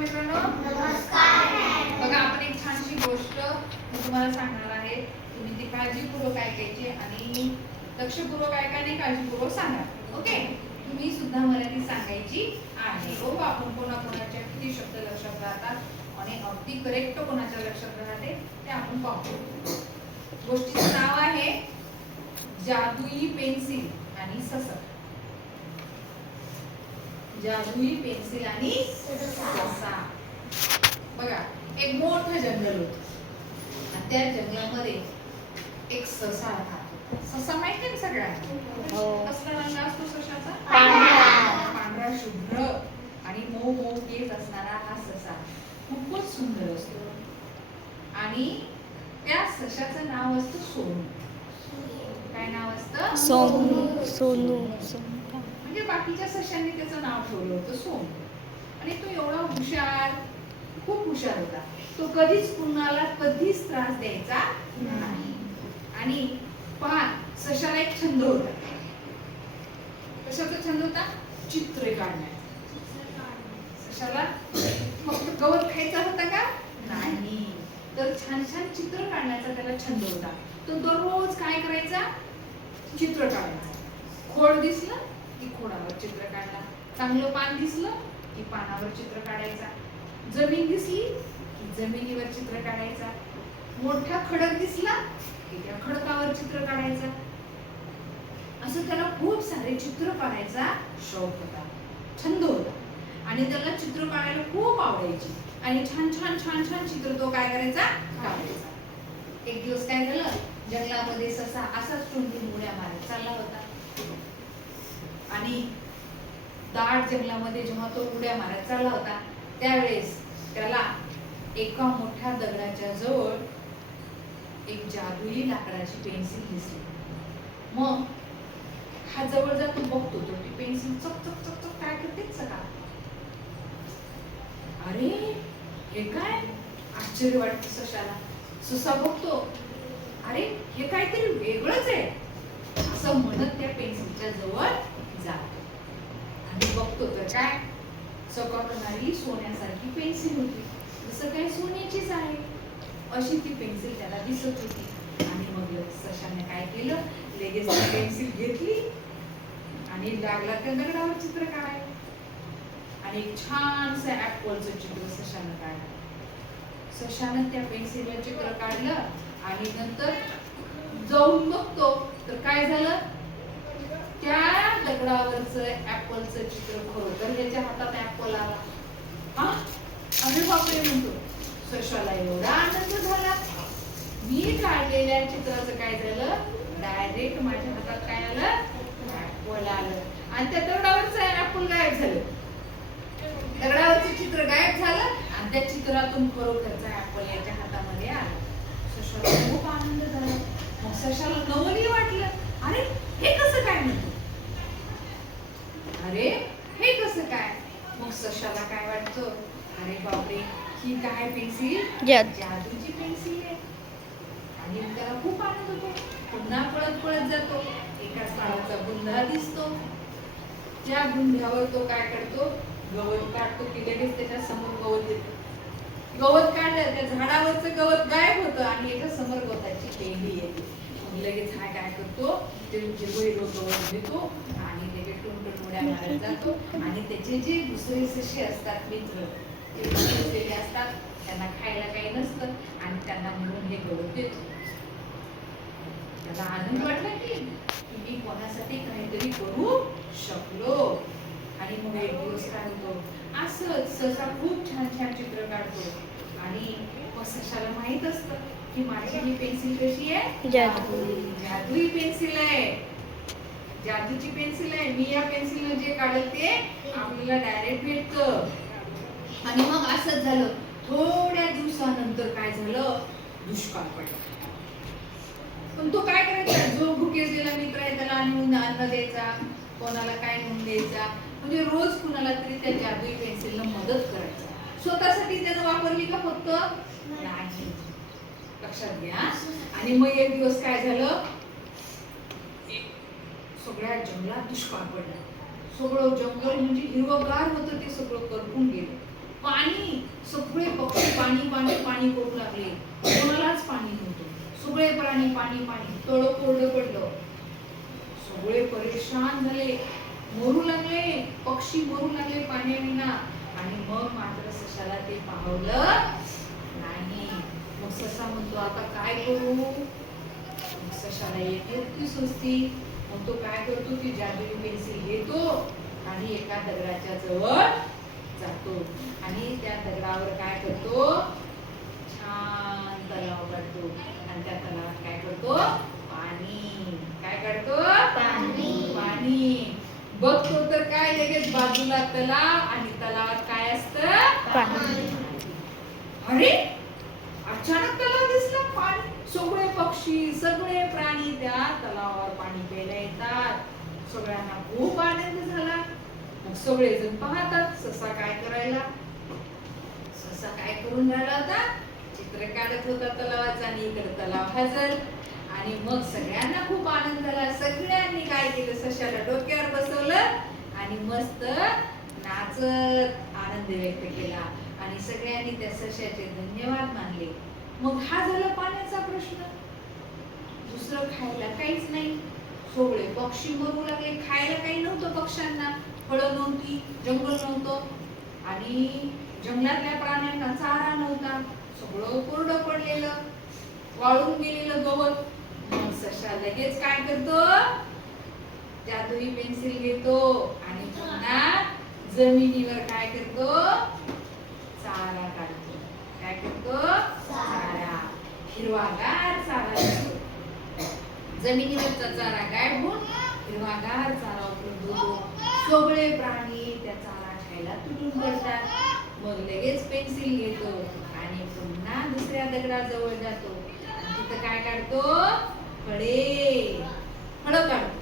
मित्रांनो. नमस्कार. बघा आपण एक छानशी गोष्ट मी तुम्हाला सांगणार आहे. तुम्ही ती काळजीपूर्वक ऐकायची आणि लक्षपूर्वक ऐका आणि काळजीपूर्वक सांगा. ओके. तुम्ही सुद्धा मराठी सांगायची आहे. हो, आपण कोणाकोणाच्या किती शब्द लक्षात राहतात आणि अगदी करेक्ट कोणाच्या लक्षात राहते ते आपण पाहू. गोष्टीचं नाव आहे जादुई पेन्सिल आणि ससा. जादुई पेन्सिल आणि ससा. बघा, एक मोठं जंगल होतं आणि त्या जंगलामध्ये एक ससा राहतो. ससा माहिती आहे सगळ्यांना? कसला रंग असतो सशाचा? पांढरा शुभ्र आणि मऊ मऊ केस असणारा हा ससा खूपच सुंदर असतो. आणि त्या सशाचं नाव असतं सोनू. काय नाव असतं? सोनू. म्हणजे बाकीच्या सशांनी त्याचं नाव ठेवलं होतं सोनू. आणि तो एवढा हुशार, खूप हुशार होता. तो कधीच कुणाला कधीच त्रास द्यायचा नाही. आणि पहा, सशाला एक छंद होता. कशाचा छंद होता? चित्रे काढण्याचा. सशाला फक्त गवत खायचा होता का? नाही, तर छान छान चित्र काढण्याचा त्याला छंद होता. तो दररोज काय करायचा? चित्र काढायचा. खोड दिसलं की खोडावर चित्र काढला. चांगलं पान दिसलं की पानावर चित्र काढायचा. जमीन दिसली की जमिनीवर चित्र काढायचा. मोठा खडक दिसला की त्या खडकावर चित्र काढायचा. असं त्याला खूप सारे चित्र काढायचा शौक होता, छंद होता. आणि त्याला चित्र काढायला खूप आवडायची. आणि छान छान छान छान चित्र तो काय करायचा? काढायचा. एक दिवस काय झालं, जंगलामध्ये ससा असाच टुनटुन उड्या मारत चालला होता. आणि दाट जंगलामध्ये जेव्हा तो उड्या मारत चालला होता त्यावेळेस त्याला एका मोठ्या दगडाच्या जवळ एक जादुई लाकडाची पेन्सिल दिसली. मग हा जवळ जातो, बघतो तो ती पेन्सिल चक चक चक चक काय करते सका. अरे हे काय? आश्चर्य वाटतं सशाला. ससा बघतो, अरे हे काहीतरी वेगळंच आहे असं म्हणत त्या पेन्सिलच्या जवळ जातो. आणि बघतो तर काय, चकाकणारी सोन्यासारखी पेन्सिल होती. जसं काय सोन्याचीच आहे अशी ती पेन्सिल त्याला दिसत होती. आणि मग सशाने काय केलं, लगेच ती पेन्सिल घेतली आणि लागला त्या दगडावर चित्र काढायला. आणि एक छानसं ऍपलचं चित्र सशाने काढलं. सशाने त्या पेन्सिलवर चित्र काढलं आणि नंतर जाऊन बघतो तर काय झालं, त्या दगडावरचं ऍपलचं चित्र खरोखर त्याच्या हातात ऍपल आला. अरे बापरे म्हणतो. सशाला एवढा आनंद झाला. मी काढलेल्या चित्राचं काय झालं, डायरेक्ट माझ्या हातात काय आलं? ऍपल आलं. आणि त्या दगडावरचं ऍपल गायब झालं. दगडावरचं चित्र गायब झालं आणि त्या चित्रातून खरोखरचा ऍपल याच्या हातामध्ये आला. सशाला खूप आनंद झाला. मग सशाला नवलही वाटलं. अरे हे कसं काय म्हणतो, अरे हे कसं काय. मग सशाला काय वाटतं, अरे बापरे ही काय पेन्सिल? जादूची पेन्सिल आहे. आणि त्याला खूप आनंद होतो. पुन्हा पळत पळत जातो. एका झाडाचा बुंधा दिसतो. त्या बुंध्यावर तो काय करतो, गवत काढतो की लगेच त्याच्या समोर गवत येतं. गवत काढलं, त्या झाडावरचं गवत गायब होतं आणि याच्या समोर गवताची पेंडी येते. लगेच हा काय करतो, ते गवत घेतो आणि त्याचे टुनटुन उड्या मारत जातो. आणि त्याचे जे दुसरे ससे असतात मित्र, ते बसलेले असतात, त्यांना खायला काही नसतं आणि त्यांना म्हणून हे गवत देतो. त्याला आनंद वाटला की मी कोणासाठी काहीतरी करू शकलो. आणि मग एक दिवस काय होतो, असंच ससा खूप छान छान चित्र काढतो. आणि मग सशाला माहित असतं की माझी ही पेन्सिल कशी आहे? जादुई पेन्सिल आहे, जादूची पेन्सिल आहे. मी या पेन्सिलने जे काढल ते आपल्याला डायरेक्ट भेटतं. आणि मग असंच झालं. थोड्या दिवसानंतर काय झालं, दुष्काळ पडला. पण तो काय करायचा, जो भुकेलेला मित्र आहे त्याला आणून अन्न द्यायचा, कोणाला काय नेऊन द्यायचा. म्हणजे रोज कुणाला तरी त्या जादुई पेन्सिलने मदत करायचा. स्वतःसाठी त्यानं वापरली का फक्त? नाही. लक्षात घ्या. आणि मग एक दिवस काय झालं, सगळ्या जंगलात दुष्काळ पडला. सगळं जंगल म्हणजे हिरवगार होतं ते सगळं करपून गेलं. पाणी पाणी पडू लागले, कोणालाच पाणी नव्हतं. सगळे प्राणी पाणी पाणी, तळ कोरडं पडलं. सगळे परेशान झाले, मरू लागले, पक्षी मरू लागले पाण्याविना. आणि मग मात्र सशाला ते पाहवलं नाही. मग ससा म्हणतो आता काय करू. मग सशाला एक युक्ती सुचती. मग तो काय करतो, ती जादुई पेन्सिल घेतो आणि एका दगडाच्या जवळ जातो आणि त्या दगडावर काय करतो, छान तलाव काढतो. आणि त्या तलावात काय करतो, पाणी. काय काढतो, पाणी. बघतो तर काय, लगेच बाजूला तलाव आणि तलावात काय असतं, पाणी. अरे अचानक तलाव दिसला, पाणी. सगळे पक्षी सगळे प्राणी त्या तलावावर पाणी प्यायला येतात. सगळ्यांना खूप आनंद झाला. मग सगळेजण पाहतात ससा काय करायला. ससा काय करून राहिला होता, चित्र काढत होता तलावाचा आणि इकडे तलाव हजर. आणि मग सगळ्यांना खूप आनंद झाला. सगळ्यांनी काय केलं, सशाला डोक्यावर बसवलं आणि मस्त नाचत आनंद व्यक्त केला. आणि सगळ्यांनी त्या सशाचे धन्यवाद मानले. मग हा झाला पाण्याचा प्रश्न. दुसरं खायला काहीच नाही. सगळे पक्षी मरू लागले, खायला काही नव्हतं पक्ष्यांना. फळं नव्हती, जंगल नव्हतं आणि जंगलातल्या प्राण्यांना चारा नव्हता. सगळं कोरडं पडलेलं, वाळून गेलेलं गवत. मग ससा लगेच काय करतो, जादुई पेन्सिल घेतो आणि पुन्हा जमिनीवर काय करतो, चारा काढतो. काय करतो, चारा. हिरवागार चारा दिसतो. जमिनीवरचा चारा गायब होऊन हिरवागार चारा उपलब्ध होतो. सगळे प्राणी त्या चारा खायला तुटून पडतात. मग लगेच पेन्सिल घेतो आणि पुन्हा दुसऱ्या दगडाजवळ जातो. तिथं काय काढतो, फळं काढतो.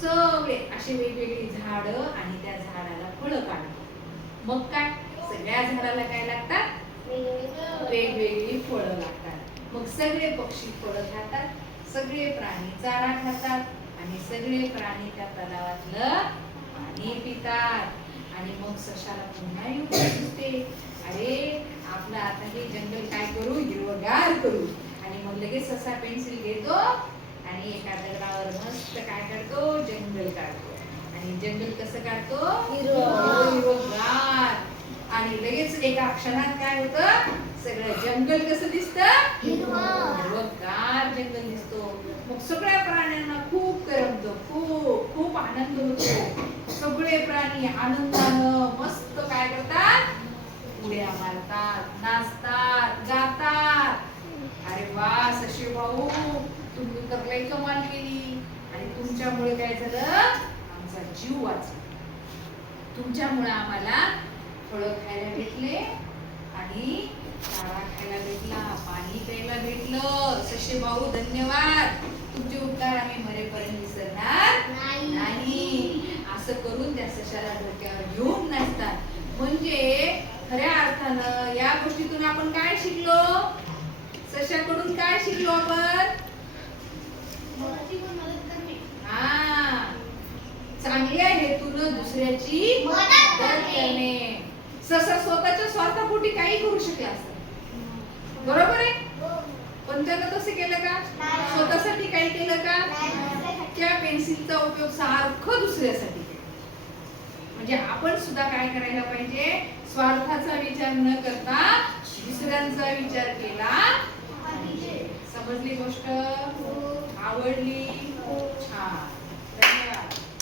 सगळे अशी वेगवेगळी झाडं आणि त्या झाडाला फळं काढतो. मग काय, सगळ्या झाडाला काय लागतात, वेगवेगळी फळं लागतात. मग सगळे पक्षी फळं खातात, सगळे प्राणी चारा खातात आणि सगळे प्राणी त्या तलावातलं पाणी पितात. आणि मग सशाला पुन्हा युक्ती सुचते, अरे आपलं आता हे जंगल काय करू, हिरवगार करू. आणि मग लगेच ससा पेन्सिल घेतो आणि एका दगडावर मस्त काय काढतो, जंगल काढतो. आणि जंगल कसं काढतो, हिरवगार. आणि लगेच एका क्षणात काय होतं, सगळं जंगल कसं दिसतं, हिरवगार जंगल दिसतो. मग सगळ्या प्राण्यांना खूप करमतं, खूप खूप आनंद होतो. सगळे प्राणी आनंदानं मस्त काय करतात, उड्या मारतात, नाचतात, गातात. अरे वा सशे भाऊ, तुम्ही तर लई कमाल केली. आणि तुमच्यामुळे काय झालं, आमचा जीव वाचला. तुमच्यामुळे आम्हाला फळं खायला भेटले आणि चारा खायला भेटला, पाणी प्यायला भेटलं. सशे भाऊ धन्यवाद. तुमचे उपकार आम्ही मरेपर्यंत विसरणार नाही. असं करून त्या सशाला डोक्यावर घेऊन नाचतात. म्हणजे खऱ्या अर्थानं या गोष्टीतून आपण काय शिकलो, सशाकडून काय शिकलो आपण, चांगल्या हेतून दुसऱ्याची मदत करणे. ससा स्वतःच्या स्वार्थापोटी काही करू शकला असता, बरोबर आहे. पण त्यानं तसं केलं का, स्वतःसाठी काही केलं का, त्या पेन्सिलचा उपयोग सारखं दुसऱ्यासाठी केला. म्हणजे आपण सुद्धा काय करायला पाहिजे, स्वार्थाचा विचार न करता दुसऱ्यांचा विचार केला. समजली गोष्ट, आवडली, छान.